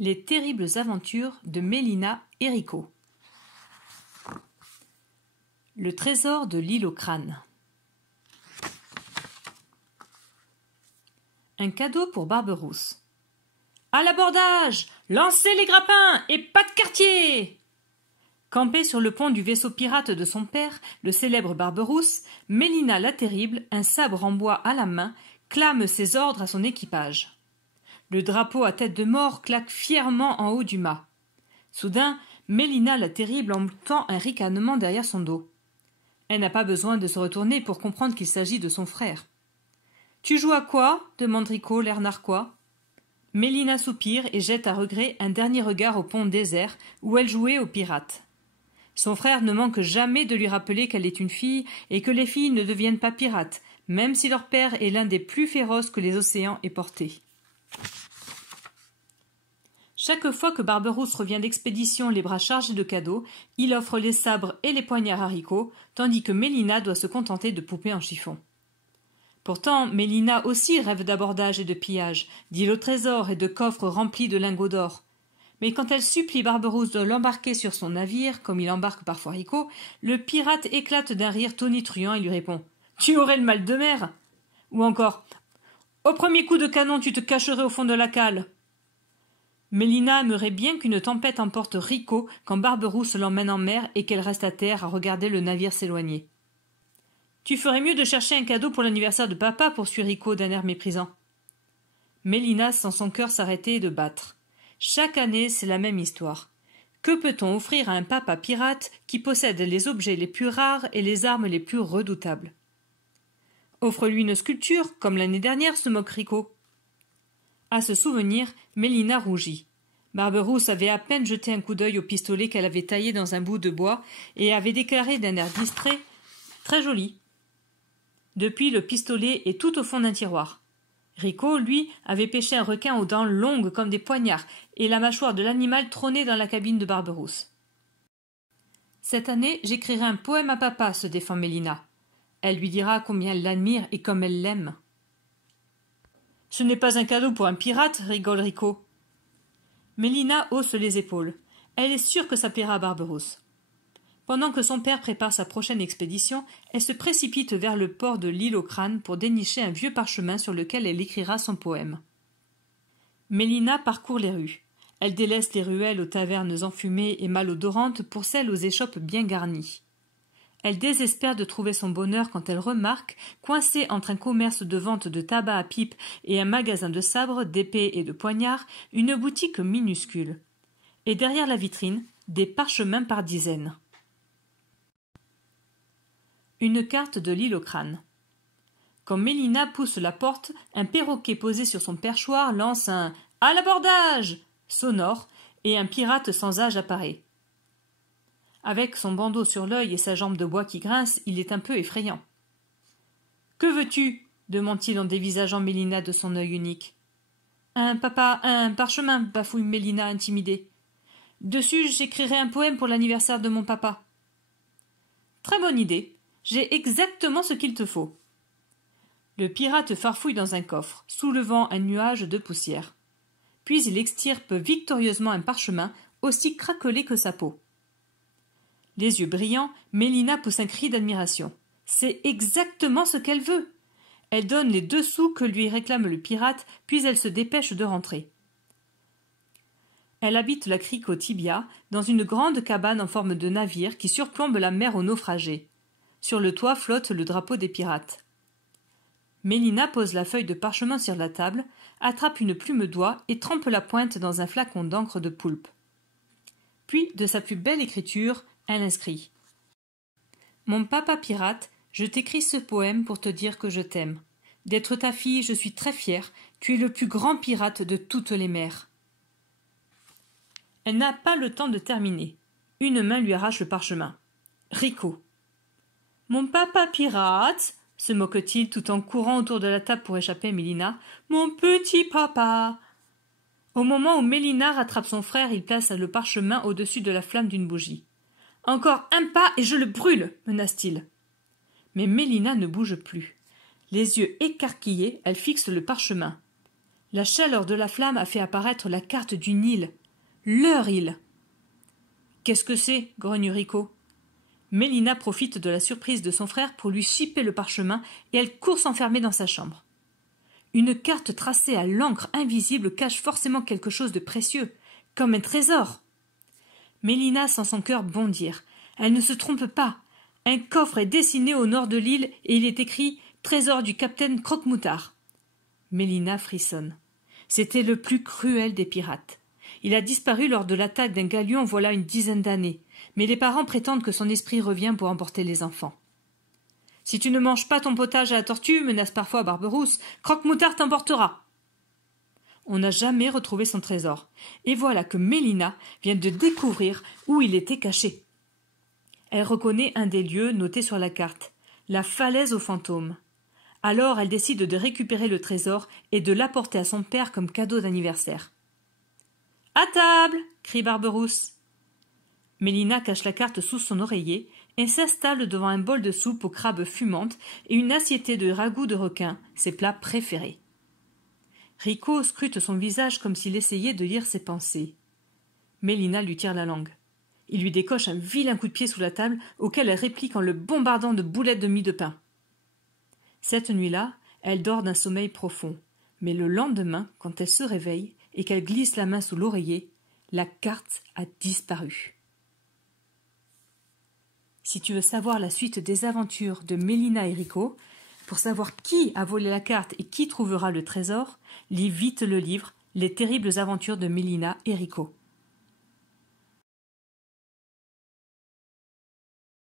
Les terribles aventures de Mélina et Rico. Le trésor de l'île au crâne. Un cadeau pour Barberousse. À l'abordage! Lancez les grappins et pas de quartier! Campée sur le pont du vaisseau pirate de son père, le célèbre Barberousse, Mélina la Terrible, un sabre en bois à la main, clame ses ordres à son équipage. Le drapeau à tête de mort claque fièrement en haut du mât. Soudain, Mélina la Terrible entend un ricanement derrière son dos. Elle n'a pas besoin de se retourner pour comprendre qu'il s'agit de son frère. « Tu joues à quoi » demande Rico, l'air narquois. Mélina soupire et jette à regret un dernier regard au pont désert où elle jouait aux pirates. Son frère ne manque jamais de lui rappeler qu'elle est une fille et que les filles ne deviennent pas pirates, même si leur père est l'un des plus féroces que les océans aient portés. Chaque fois que Barberousse revient d'expédition les bras chargés de cadeaux, il offre les sabres et les poignards à Rico, tandis que Mélina doit se contenter de poupées en chiffon. Pourtant, Mélina aussi rêve d'abordage et de pillage, d'îles au trésor et de coffres remplis de lingots d'or. Mais quand elle supplie Barberousse de l'embarquer sur son navire, comme il embarque parfois Rico, le pirate éclate d'un rire tonitruant et lui répond « Tu aurais le mal de mer !» Ou encore « Au premier coup de canon, tu te cacherais au fond de la cale !» Mélina aimerait bien qu'une tempête emporte Rico quand Barberousse l'emmène en mer et qu'elle reste à terre à regarder le navire s'éloigner. « Tu ferais mieux de chercher un cadeau pour l'anniversaire de papa, poursuit Rico d'un air méprisant. Mélina sent son cœur s'arrêter et de battre. Chaque année, c'est la même histoire. Que peut-on offrir à un papa pirate qui possède les objets les plus rares et les armes les plus redoutables? Offre-lui une sculpture, comme l'année dernière, se moque Rico. À ce souvenir, Mélina rougit. Barberousse avait à peine jeté un coup d'œil au pistolet qu'elle avait taillé dans un bout de bois et avait déclaré d'un air distrait « Très joli ». Depuis, le pistolet est tout au fond d'un tiroir. Rico, lui, avait pêché un requin aux dents longues comme des poignards et la mâchoire de l'animal trônait dans la cabine de Barberousse. « Cette année, j'écrirai un poème à papa, se défend Mélina. Elle lui dira combien elle l'admire et comme elle l'aime. » « Ce n'est pas un cadeau pour un pirate, rigole Rico. » Mélina hausse les épaules. Elle est sûre que ça plaira à Barberousse. Pendant que son père prépare sa prochaine expédition, elle se précipite vers le port de l'île au crâne pour dénicher un vieux parchemin sur lequel elle écrira son poème. Mélina parcourt les rues. Elle délaisse les ruelles aux tavernes enfumées et malodorantes pour celles aux échoppes bien garnies. Elle désespère de trouver son bonheur quand elle remarque, coincée entre un commerce de vente de tabac à pipe et un magasin de sabres, d'épées et de poignards, une boutique minuscule. Et derrière la vitrine, des parchemins par dizaines. Une carte de l'île au crâne. Quand Mélina pousse la porte, un perroquet posé sur son perchoir lance un « À l'abordage » sonore et un pirate sans âge apparaît. Avec son bandeau sur l'œil et sa jambe de bois qui grince, il est un peu effrayant. « Que veux-tu » demande-t-il en dévisageant Mélina de son œil unique. « Un parchemin, bafouille Mélina intimidée. Dessus, j'écrirai un poème pour l'anniversaire de mon papa. »« Très bonne idée. J'ai exactement ce qu'il te faut. » Le pirate farfouille dans un coffre, soulevant un nuage de poussière. Puis il extirpe victorieusement un parchemin, aussi craquelé que sa peau. Les yeux brillants, Mélina pousse un cri d'admiration. C'est exactement ce qu'elle veut. Elle donne les 2 sous que lui réclame le pirate, puis elle se dépêche de rentrer. Elle habite la crique au Tibia, dans une grande cabane en forme de navire qui surplombe la mer aux naufragés. Sur le toit flotte le drapeau des pirates. Mélina pose la feuille de parchemin sur la table, attrape une plume d'oie et trempe la pointe dans un flacon d'encre de poulpe. Puis, de sa plus belle écriture, elle inscrit « Mon papa pirate, je t'écris ce poème pour te dire que je t'aime. D'être ta fille, je suis très fière. Tu es le plus grand pirate de toutes les mers. » Elle n'a pas le temps de terminer. Une main lui arrache le parchemin. Rico. « Mon papa pirate !» se moque-t-il tout en courant autour de la table pour échapper à Mélina. « Mon petit papa !» Au moment où Mélina rattrape son frère, il place le parchemin au-dessus de la flamme d'une bougie. « Encore un pas et je le brûle !» menace-t-il. Mais Mélina ne bouge plus. Les yeux écarquillés, elle fixe le parchemin. La chaleur de la flamme a fait apparaître la carte d'une île. Leur île. Qu'est-ce que c'est? Grogne Rico. Mélina profite de la surprise de son frère pour lui chipper le parchemin et elle court s'enfermer dans sa chambre. Une carte tracée à l'encre invisible cache forcément quelque chose de précieux, comme un trésor. Mélina sent son cœur bondir. Elle ne se trompe pas. Un coffre est dessiné au nord de l'île et il est écrit « Trésor du capitaine Croque-Moutard ». Mélina frissonne. C'était le plus cruel des pirates. Il a disparu lors de l'attaque d'un galion voilà une dizaine d'années, mais les parents prétendent que son esprit revient pour emporter les enfants. « Si tu ne manges pas ton potage à la tortue, menace parfois Barberousse, Croque-Moutard t'emportera. » On n'a jamais retrouvé son trésor, et voilà que Mélina vient de découvrir où il était caché. Elle reconnaît un des lieux notés sur la carte, la falaise aux fantômes. Alors elle décide de récupérer le trésor et de l'apporter à son père comme cadeau d'anniversaire. « À table !» crie Barberousse. Mélina cache la carte sous son oreiller et s'installe devant un bol de soupe aux crabes fumantes et une assiette de ragoût de requin, ses plats préférés. Rico scrute son visage comme s'il essayait de lire ses pensées. Mélina lui tire la langue. Il lui décoche un vilain coup de pied sous la table auquel elle réplique en le bombardant de boulettes de mie de pain. Cette nuit-là, elle dort d'un sommeil profond, mais le lendemain, quand elle se réveille et qu'elle glisse la main sous l'oreiller, la carte a disparu. Si tu veux savoir la suite des aventures de Mélina et Rico, pour savoir qui a volé la carte et qui trouvera le trésor, lis vite le livre « Les terribles aventures de Mélina et Rico ».